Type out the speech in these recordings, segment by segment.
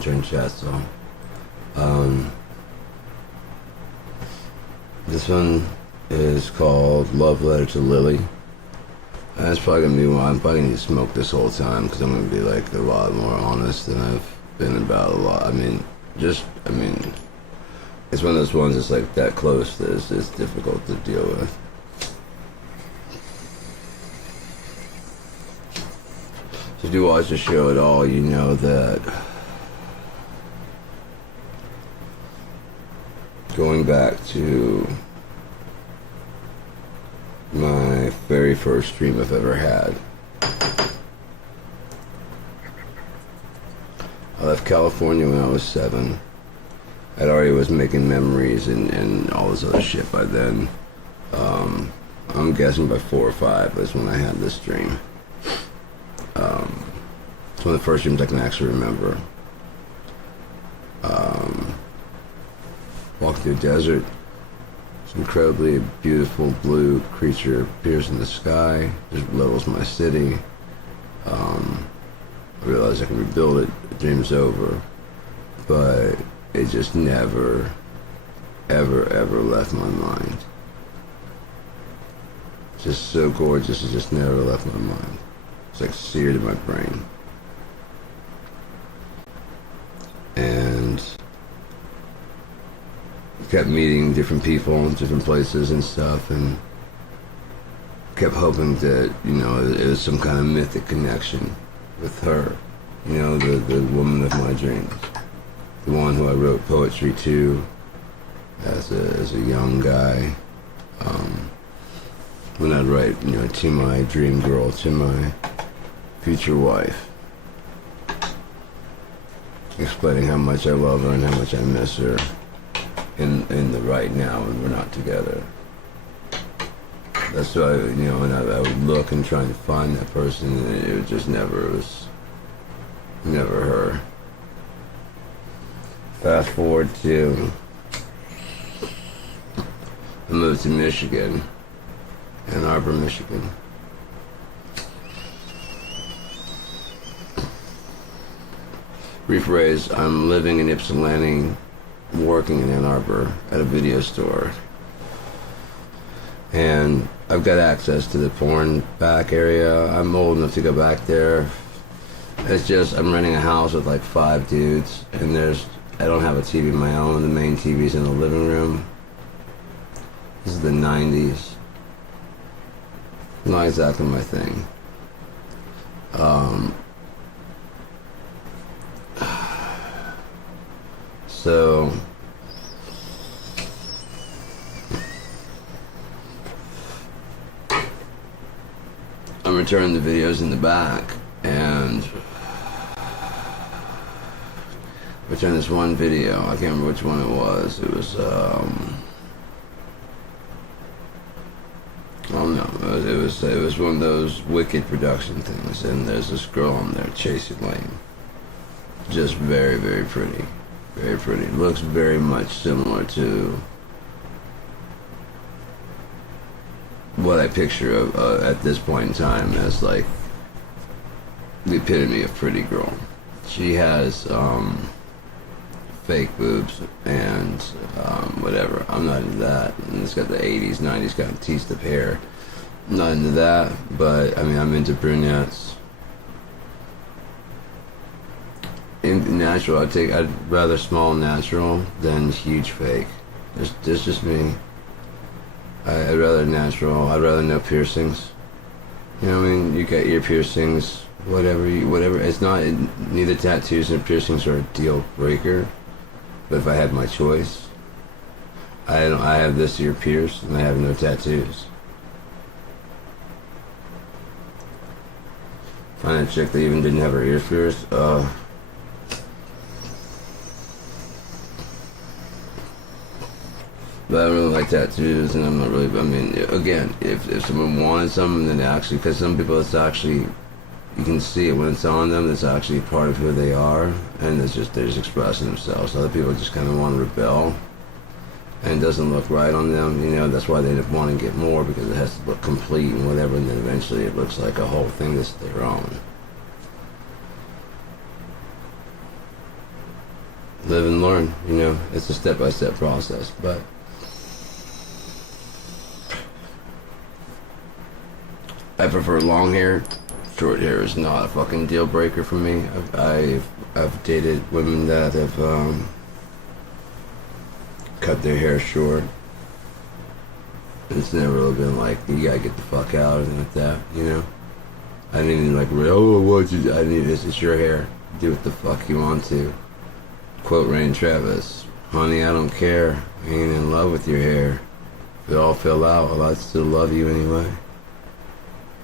intern chat, so this one is called Love Letter to Lily. And that's probably gonna be one I'm probably gonna smoke this whole time because I'm gonna be like a lot more honest than I've been about a lot. I mean, it's one of those ones that's like that close that it's difficult to deal with. So if you watch the show at all, you know that going back to my very first dream I've ever had, I left California when I was 7. I already was making memories and all this other shit by then. I'm guessing by 4 or 5 was when I had this dream. It's one of the first dreams I can actually remember. Walking through the desert, this incredibly beautiful blue creature appears in the sky, just levels my city. I realized I can rebuild it, the dream's over. But it just never, ever left my mind. Just so gorgeous, it just never left my mind. It's like seared in my brain. And kept meeting different people in different places and stuff, and kept hoping that, you know, it was some kind of mythic connection with her. You know, the woman of my dreams. The one who I wrote poetry to as a young guy. When I'd write, you know, to my dream girl, to my future wife, explaining how much I love her and how much I miss her in the right now when we're not together. That's why, you know, and I would look and try and find that person, and it just never was, never her. Fast forward to, I moved to Michigan, Ann Arbor, Michigan. Rephrase, I'm living in Ypsilanti, working in Ann Arbor at a video store. And I've got access to the porn back area. I'm old enough to go back there. It's just, I'm renting a house with like 5 dudes, and I don't have a TV of my own. The main TV's in the living room. This is the 90s. Not exactly my thing. So I'm returning the videos in the back, and returned this one video. I can't remember which one it was. It was oh no, it was one of those Wicked production things, and there's this girl on there, Chasey Lane. Just very, very pretty. Very pretty. Looks very much similar to what I picture of, at this point in time as like the epitome of pretty girl. She has fake boobs and whatever. I'm not into that. And it's got the 80s, 90s kind of teased up hair. I'm not into that, but I mean, I'm into brunettes. In natural, I'd rather small natural than huge fake. That's just me. I'd rather natural. I'd rather no piercings. You know what I mean? You got ear piercings, whatever. It's not, neither tattoos nor piercings are a deal breaker. But if I had my choice, I have this ear pierced and I have no tattoos. Find a chick that even didn't have her ears pierced. But I don't really like tattoos, and I'm not really, I mean, again, if someone wanted something, then actually, because some people, it's actually, you can see it when it's on them, it's actually part of who they are, and they're just expressing themselves. Other people just kind of want to rebel, and it doesn't look right on them, you know, that's why they end up wanting to get more, because it has to look complete and whatever, and then eventually it looks like a whole thing that's their own. live and learn. You know, it's a step-by-step process. But I prefer long hair. Short hair is not a fucking deal breaker for me. I've dated women that have cut their hair short. It's never really been like, you gotta get the fuck out or anything like that, you know? I didn't even like, oh, what you, I need this, it's your hair. Do what the fuck you want to. Quote Rain Travis, honey, I don't care. I ain't in love with your hair. If it all fell out, well, I'd still love you anyway.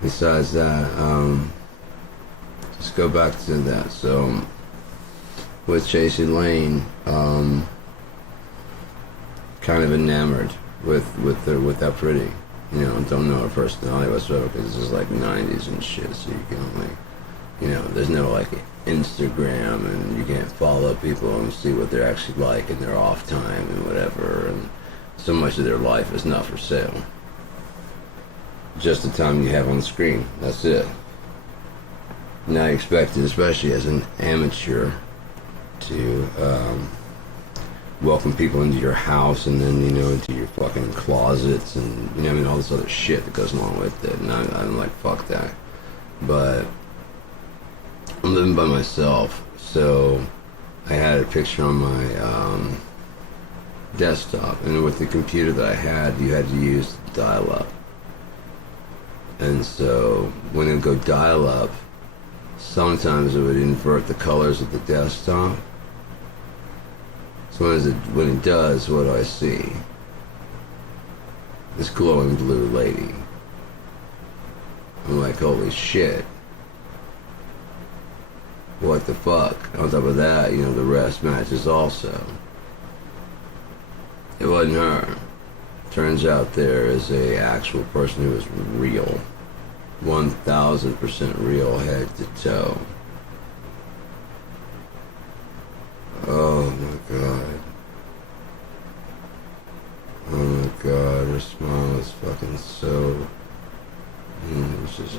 Besides that, just go back to that. So, with Chasey Lane, kind of enamored with that pretty, you know, don't know her personality whatsoever because it's just like 90s and shit, so you can only, you know, there's no like Instagram and you can't follow people and see what they're actually like in their off time and whatever, and so much of their life is not for sale. Just the time you have on the screen, that's it. Now you're expected, especially as an amateur, to welcome people into your house and then, you know, into your fucking closets and, you know, I mean, all this other shit that goes along with it. And I'm like, fuck that. But I'm living by myself, so I had a picture on my desktop, and with the computer that I had, you had to use dial-up. And so when it would go dial-up, sometimes it would invert the colors of the desktop. So when it does, what do I see? This glowing blue lady. I'm like, holy shit. What the fuck? On top of that, you know, the rest matches also. It wasn't her. Turns out there is a actual person who is real. 1000% real, head to toe. Oh my god. Oh my god, her smile is fucking so... it's just,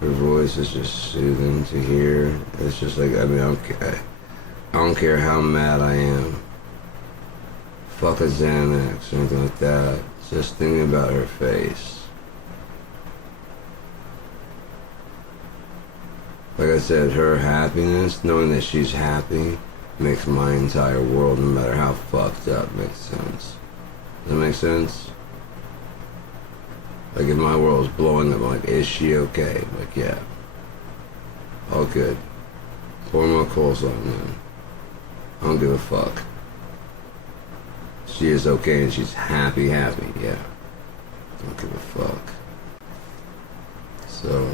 her voice is just soothing to hear. It's just like, I mean, I don't care how mad I am. Fuck a Xanax or anything like that. Just thinking about her face. Like I said, her happiness, knowing that she's happy, makes my entire world, no matter how fucked up, makes sense. Does that make sense? Like if my world's blowing up, I'm like, is she okay? Like, yeah. All good. Pour more coleslaw in. I don't give a fuck. She is okay and she's happy, yeah. Don't give a fuck. So...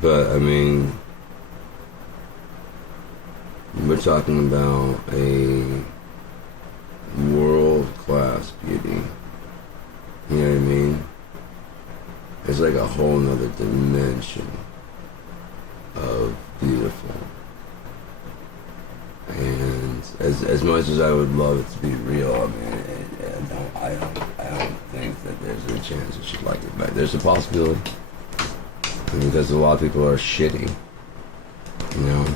But, I mean, we're talking about a world-class beauty. You know what I mean? It's like a whole nother dimension of beautiful. And as much as I would love it to be real, I mean, I don't think that there's a chance that she'd like it back. There's a possibility. Because a lot of people are shitty, you know.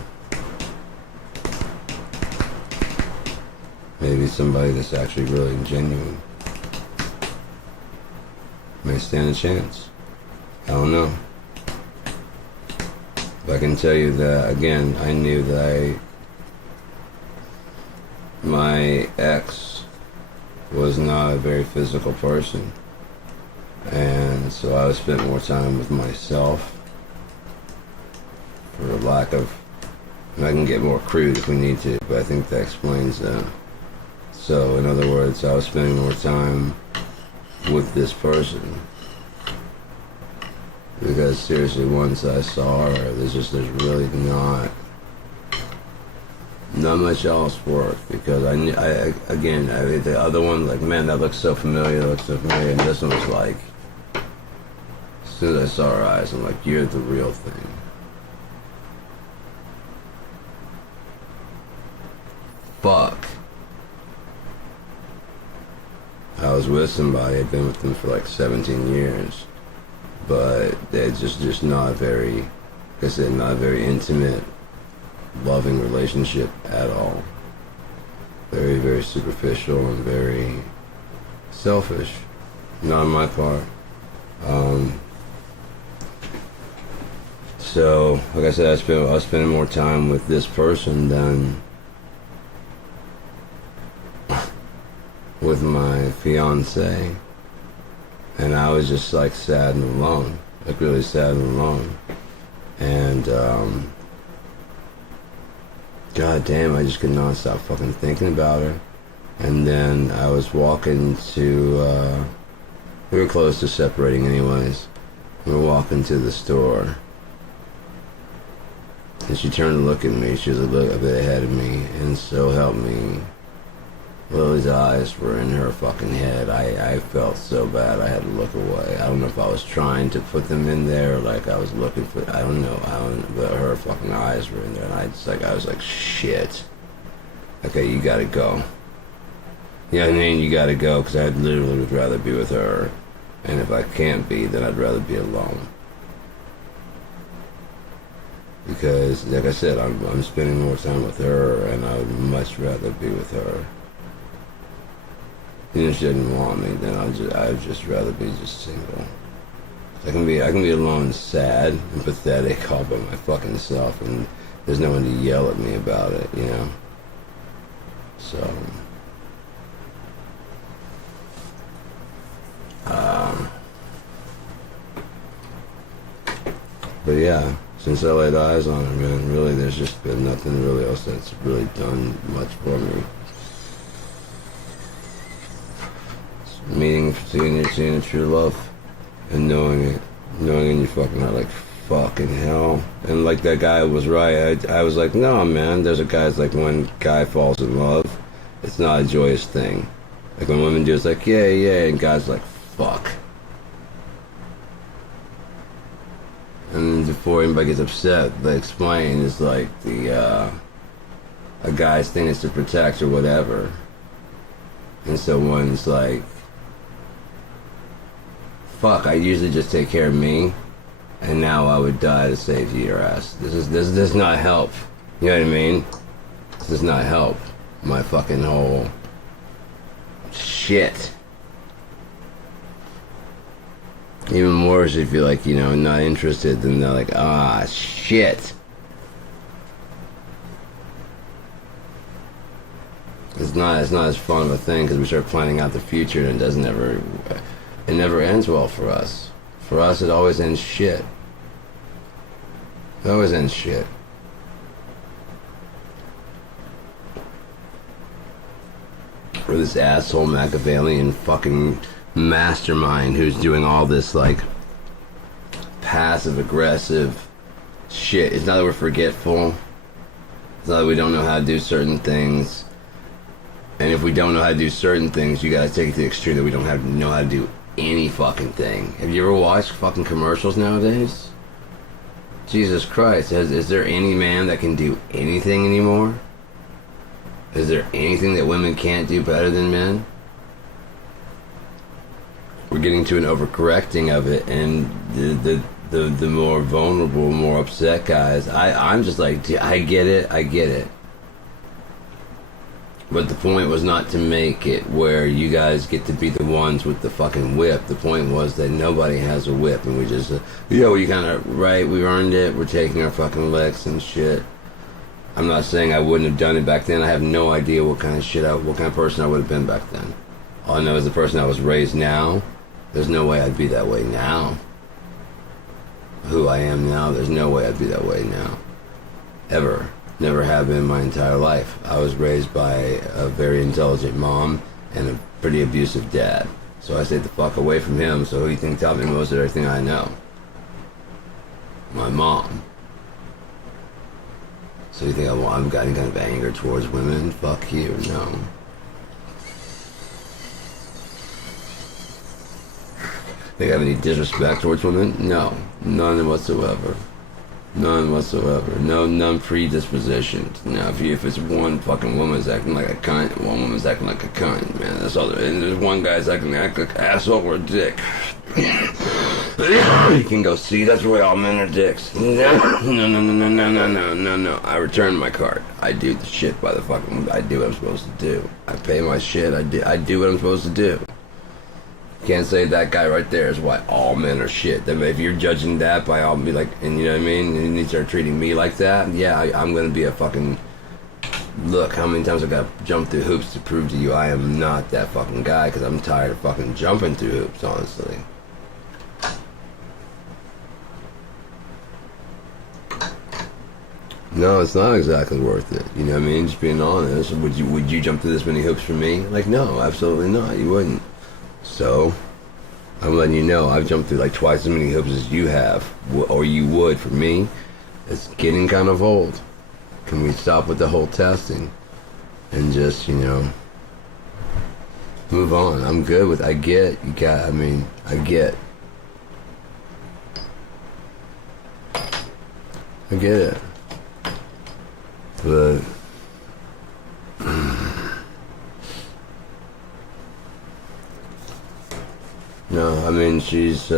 Maybe somebody that's actually really genuine may stand a chance. I don't know. But I can tell you that, again, I knew that my ex was not a very physical person. And so I spent more time with myself for lack of, and I can get more crude if we need to, but I think that explains that. So in other words, I was spending more time with this person because seriously, once I saw her, there's really not much else worked, because the other one, like, man, that looks so familiar, and this one was like, as soon as I saw her eyes, I'm like, you're the real thing. Fuck. I was with somebody, I'd been with them for like 17 years. but it's just not very, like I said, not a very intimate, loving relationship at all. Very, very superficial and very selfish. Not on my part. So, like I said, I was spending more time with this person than with my fiance, and I was just like sad and alone, like really sad and alone. And god damn, I just could not stop fucking thinking about her. And then I was walking to we were close to separating anyways. We were walking to the store, and she turned to look at me. She was a little bit ahead of me, and so help me, Lily's eyes were in her fucking head. I felt so bad I had to look away. I don't know if I was trying to put them in there, or like I was looking for, I don't know, but her fucking eyes were in there, and I was like, shit. Okay, you gotta go. You know what I mean? You gotta go, because I literally would rather be with her, and if I can't be, then I'd rather be alone. Because, like I said, I'm spending more time with her, and I would much rather be with her. Even if she didn't want me, then I'd just rather be just single. I can be alone, sad and pathetic all by my fucking self, and there's no one to yell at me about it, you know. So, but yeah, since I laid eyes on her, man, really, there's just been nothing really else that's really done much for me. Meeting, seeing your true love, and knowing in your fucking heart, like, fucking hell. And like that guy was right. I was like, no, man. There's a guy's like, when guy falls in love, it's not a joyous thing. Like when women do, it's like, yeah, yeah, and guys like, fuck. And then before anybody gets upset, they explain it's like a guy's thing is to protect or whatever. And so one's like, fuck, I usually just take care of me, and now I would die to save your ass. This does not help. You know what I mean? This does not help my fucking whole shit. Even worse if you're like, you know, not interested, then they're like, ah, shit. It's not as fun of a thing because we start planning out the future and it never ends well for us. For us, it always ends shit. It always ends shit. Or this asshole Machiavellian fucking mastermind who's doing all this like passive aggressive shit. It's not that we're forgetful. It's not that we don't know how to do certain things. And if we don't know how to do certain things, you gotta take it to the extreme that we don't know how to do any fucking thing. Have you ever watched fucking commercials nowadays? Jesus Christ, is there any man that can do anything anymore? Is there anything that women can't do better than men? We're getting to an overcorrecting of it, and the more vulnerable, more upset guys, I'm just like, I get it. But the point was not to make it where you guys get to be the ones with the fucking whip. The point was that nobody has a whip, and we just, yeah, well, you kind of, right, we earned it, we're taking our fucking licks and shit. I'm not saying I wouldn't have done it back then. I have no idea what kind of person I would have been back then. All I know is the person I was raised now, there's no way I'd be that way now. Who I am now, there's no way I'd be that way now. Ever. Never have been my entire life. I was raised by a very intelligent mom and a pretty abusive dad. So I stayed the fuck away from him, so who you think taught me most of everything I know? My mom. So you think I've got any kind of anger towards women? Fuck you, no. Think I have any disrespect towards women? No. None whatsoever. None whatsoever. None predispositioned. Now, if it's one fucking woman's acting like a cunt, one woman's acting like a cunt, man, that's all there is. And there's one guy's acting like an asshole or a dick. You can go, see, that's why all men are dicks. No, no, no, no, no, no, no, no, no, no. I return my card. I do the shit by the fucking, I do what I'm supposed to do. I pay my shit, I do what I'm supposed to do. Can't say that guy right there is why all men are shit. Then if you're judging that by all, be like, and you know what I mean, and you start treating me like that, yeah, I'm gonna be a fucking, look, how many times I got to jump through hoops to prove to you I am not that fucking guy, because I'm tired of fucking jumping through hoops, honestly. No, it's not exactly worth it. You know what I mean? Just being honest. Would you jump through this many hoops for me? Like, no, absolutely not. You wouldn't. So, I'm letting you know I've jumped through like twice as many hoops as you have, or you would for me. It's getting kind of old. Can we stop with the whole testing and just, you know, move on? I'm good with, I get it. But no, I mean, she's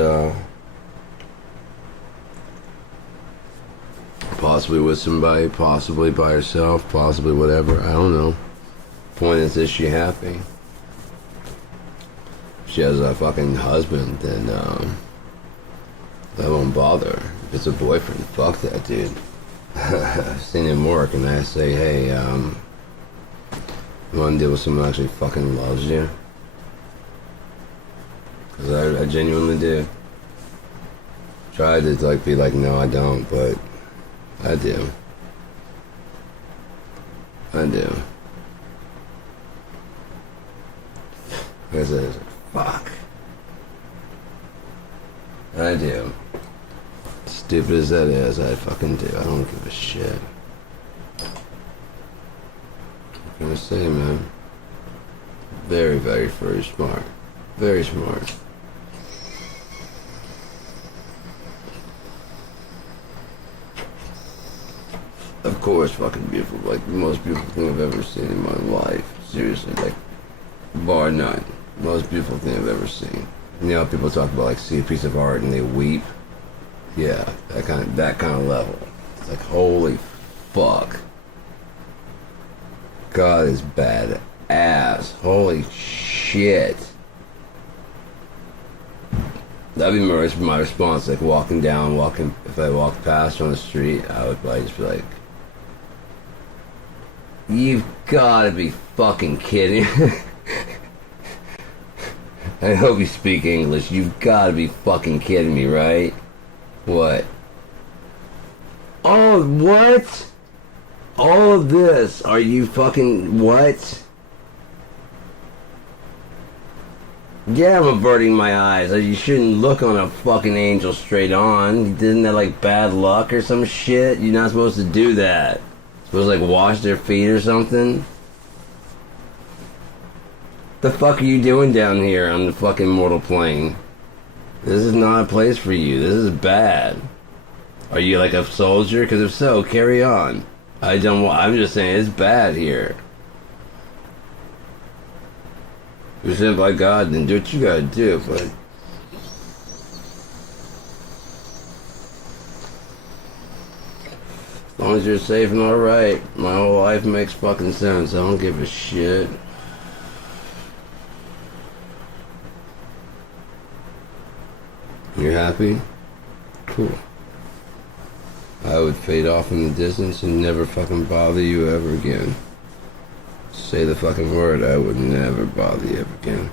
possibly with somebody, possibly by herself, possibly whatever, I don't know. Point is she happy? If she has a fucking husband, then that won't bother her. If it's a boyfriend, fuck that dude. I've seen him work, and I say, hey, you want to deal with someone who actually fucking loves you? Because I genuinely do. Try to like be like, no, I don't, but I do. I do. I said, fuck. I do. Stupid as that is, I fucking do. I don't give a shit. What can I say, man? Very, very, very smart. Very smart. Of course, fucking beautiful. Like, the most beautiful thing I've ever seen in my life. Seriously, like, bar none. Most beautiful thing I've ever seen. You know, people talk about, like, see a piece of art and they weep. Yeah, that kind of level. It's like, holy fuck. God is bad ass. Holy shit. That'd be my response. Like if I walked past her on the street, I would probably just be like, you've gotta be fucking kidding. I hope you speak English. You've gotta be fucking kidding me, right? What? Oh, what? All of this? Are you fucking what? Yeah, I'm averting my eyes. You shouldn't look on a fucking angel straight on. Isn't that like bad luck or some shit? You're not supposed to do that. You're supposed to like wash their feet or something? The fuck are you doing down here on the fucking mortal plane? This is not a place for you. This is bad. Are you like a soldier? Because if so, carry on. I'm just saying it's bad here. If you're sent by God, then do what you gotta do, but as long as you're safe and alright, my whole life makes fucking sense. I don't give a shit. You're happy? Cool. I would fade off in the distance and never fucking bother you ever again. Say the fucking word, I would never bother you ever again.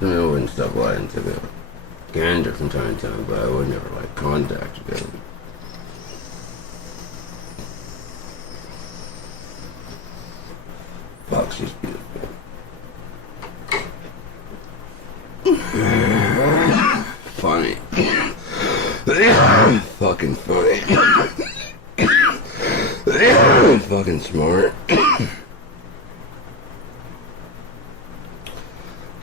I mean, I wouldn't stop lying to the gander from time to time, but I would never like contact you again. Fuck, she's beautiful. Funny. Fucking funny. Fucking smart.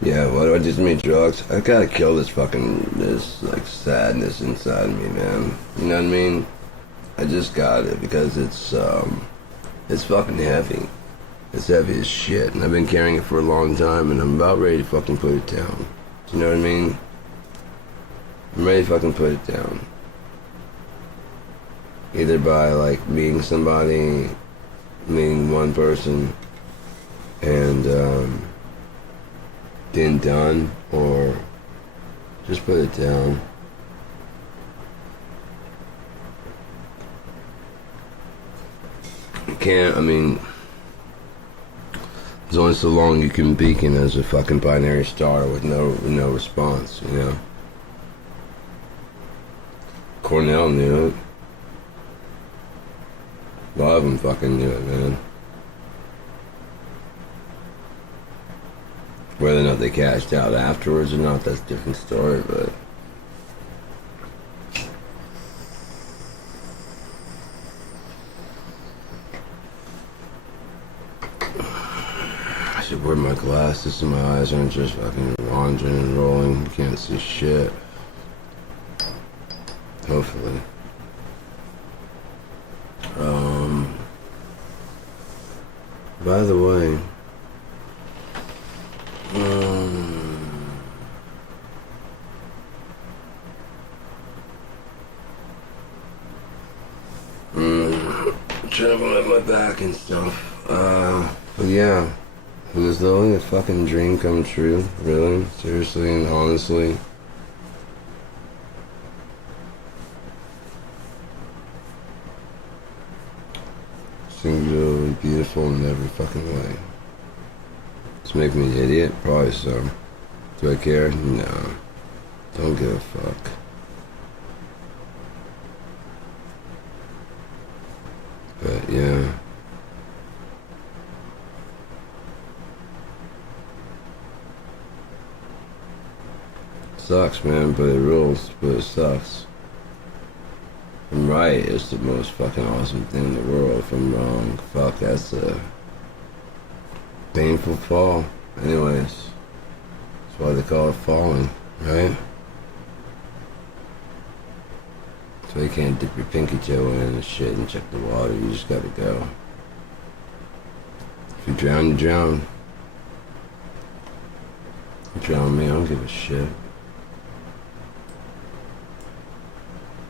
Yeah, why do I just mean drugs? I gotta kill this like sadness inside me, man. You know what I mean? I just got it because it's fucking heavy. It's heavy as shit, and I've been carrying it for a long time, and I'm about ready to fucking put it down. Do you know what I mean? I'm ready to fucking put it down. Either by, like, meeting somebody, meeting one person, and, being done, or just put it down. You can't, I mean, there's only so long you can beacon as a fucking binary star with no response, you know? Cornell knew it. A lot of them fucking knew it, man. Whether or not they cashed out afterwards or not, that's a different story, but... I should wear my glasses so my eyes aren't just fucking wandering and rolling. You can't see shit. Hopefully. By the way, trying to let my back and stuff. But yeah, it was the only fucking dream come true. Really, seriously and honestly. Singularly beautiful in every fucking way. Does it make me an idiot? Probably so. Do I care? No. Don't give a fuck. But yeah. Sucks, man, but it rules, but it sucks. If I'm right, it's the most fucking awesome thing in the world. If I'm wrong, fuck, that's a painful fall. Anyways, that's why they call it falling, right? So you can't dip your pinky toe in and shit and check the water, you just gotta go. If you drown, you drown. You drown me, I don't give a shit.